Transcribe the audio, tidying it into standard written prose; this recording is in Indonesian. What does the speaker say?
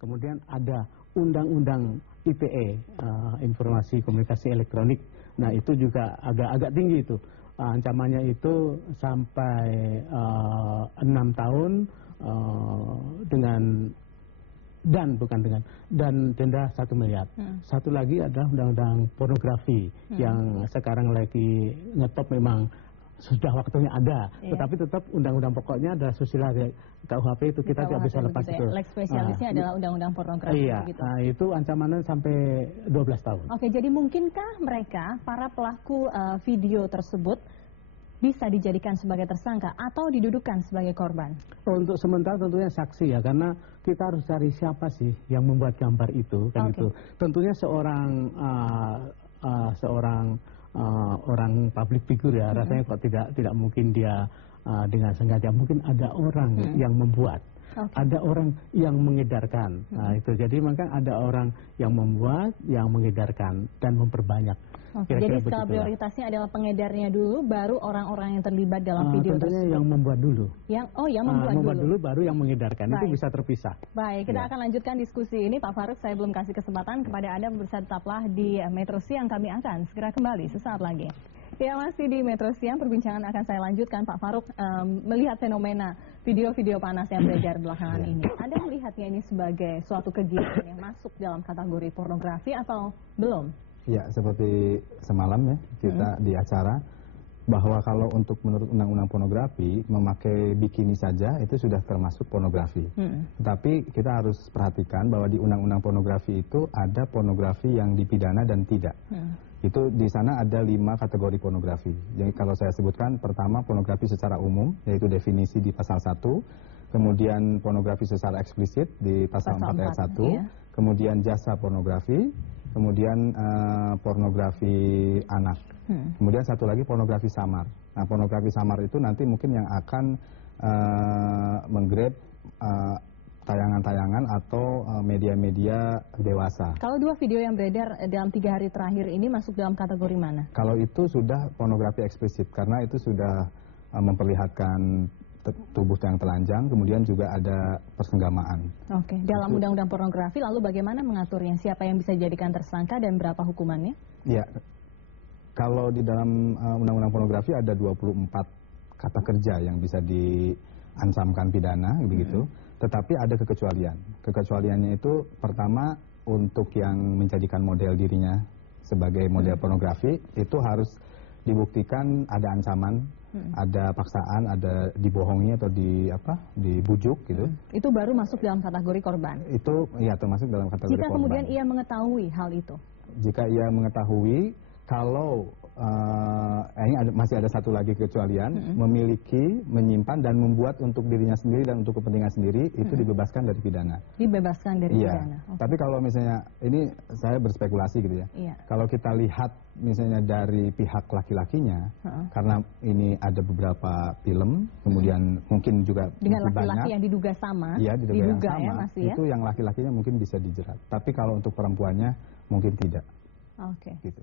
Kemudian ada undang-undang ITE, informasi komunikasi elektronik. Nah itu juga agak tinggi itu. Ancamannya itu sampai 6 tahun dan denda 1 miliar. Satu lagi adalah undang-undang pornografi yang sekarang lagi ngetop, memang sudah waktunya ada, tetapi tetap undang-undang pokoknya adalah susila KUHP itu kita tidak bisa lepas itu. Lex spesialisnya adalah undang-undang pornografi. Iya, itu ancamannya sampai 12 tahun. Oke, jadi mungkinkah mereka, para pelaku video tersebut, bisa dijadikan sebagai tersangka atau didudukan sebagai korban? Untuk sementara tentunya saksi ya, karena kita harus cari siapa sih yang membuat gambar itu, kan itu. Tentunya seorang orang public figure ya, rasanya kok tidak mungkin dia dengan sengaja, mungkin ada orang yang membuat. Ada orang yang mengedarkan. Nah, itu jadi maka ada orang yang membuat, yang mengedarkan dan memperbanyak. Jadi skala prioritasnya adalah pengedarnya dulu, baru orang-orang yang terlibat dalam video tentunya tersebut. yang membuat dulu. Yang membuat dulu, baru yang mengedarkan. Itu bisa terpisah. Baik, kita akan lanjutkan diskusi ini, Pak Farouk. Saya belum kasih kesempatan kepada Anda, pemirsa, tetaplah di Metro Siang. Kami akan segera kembali sesaat lagi. Ya, masih di Metro Siang, perbincangan akan saya lanjutkan, Pak Farouk. Melihat fenomena video-video panas yang beredar belakangan ini, Anda melihatnya ini sebagai suatu kegiatan yang masuk dalam kategori pornografi atau belum? Ya, seperti semalam ya kita di acara, bahwa kalau untuk menurut undang-undang pornografi memakai bikini saja itu sudah termasuk pornografi. Tetapi kita harus perhatikan bahwa di undang-undang pornografi itu ada pornografi yang dipidana dan tidak. Itu di sana ada 5 kategori pornografi. Jadi kalau saya sebutkan, pertama pornografi secara umum, yaitu definisi di pasal 1. Kemudian pornografi secara eksplisit di pasal 4 ayat 1. Kemudian jasa pornografi. Kemudian pornografi anak. Kemudian satu lagi pornografi samar. Nah, pornografi samar itu nanti mungkin yang akan menggrab tayangan-tayangan atau media-media dewasa. Kalau 2 video yang beredar dalam 3 hari terakhir ini masuk dalam kategori mana? Kalau itu sudah pornografi eksplisit, karena itu sudah memperlihatkan tubuh yang telanjang, kemudian juga ada persenggamaan. Oke, dalam undang-undang pornografi lalu bagaimana mengaturnya? Siapa yang bisa dijadikan tersangka dan berapa hukumannya? Ya, kalau di dalam undang-undang pornografi ada 24 kata kerja yang bisa diancamkan pidana, begitu. Tetapi ada kekecualian. Kekecualiannya itu pertama, untuk yang menjadikan model dirinya sebagai model pornografi, itu harus dibuktikan ada ancaman, ada paksaan, ada dibohongi atau dibujuk gitu. Itu baru masuk dalam kategori korban. Itu ya termasuk dalam kategori korban. Jika kemudian ia mengetahui hal itu. Jika ia mengetahui, kalau ini masih ada satu lagi kecualian, memiliki, menyimpan dan membuat untuk dirinya sendiri dan untuk kepentingan sendiri, itu dibebaskan dari pidana. Dibebaskan dari pidana. Tapi kalau misalnya, ini saya berspekulasi gitu ya. Kalau kita lihat misalnya dari pihak laki-lakinya, karena ini ada beberapa film, kemudian mungkin juga dengan laki-laki yang diduga sama, diduga yang sama, itu yang laki-lakinya mungkin bisa dijerat. Tapi kalau untuk perempuannya mungkin tidak. Oke. Gitu.